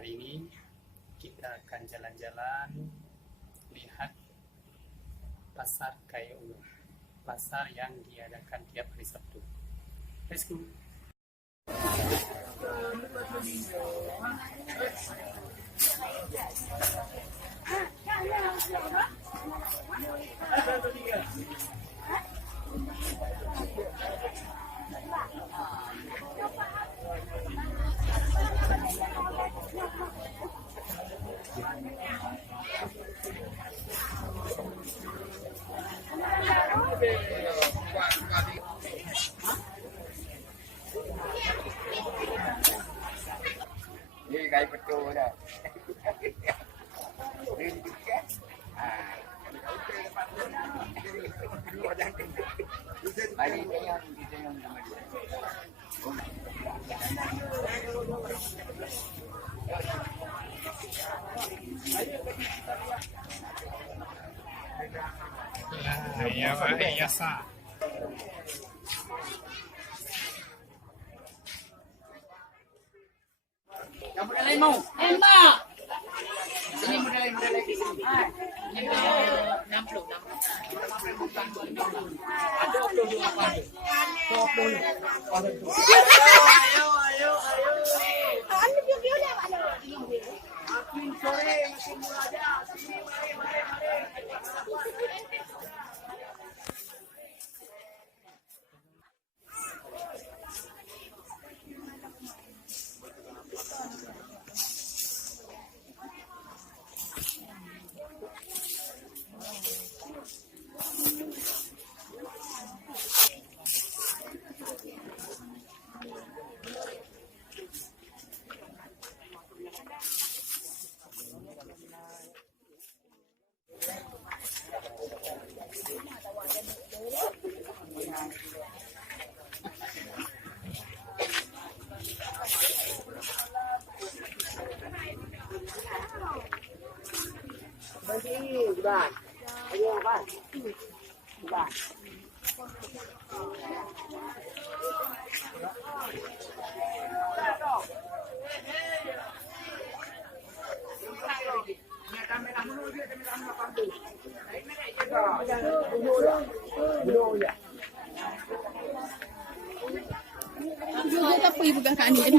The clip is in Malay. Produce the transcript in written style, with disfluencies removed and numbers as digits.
hari ini kita akan jalan-jalan lihat pasar Kayu, pasar yang diadakan tiap hari Sabtu. Let's go. Ini gaya betul dah. Hari ini yang kita yang nama dia. Ya, baik, ya sah. Yang modal lain mau? Emak. Sini modal lain ke sini. Ini 60. Ada 22 apa? 20. Ayo. Ano video na ano? Makin sore makin meraja. Sini mari. Juga apa ibu kakak ni?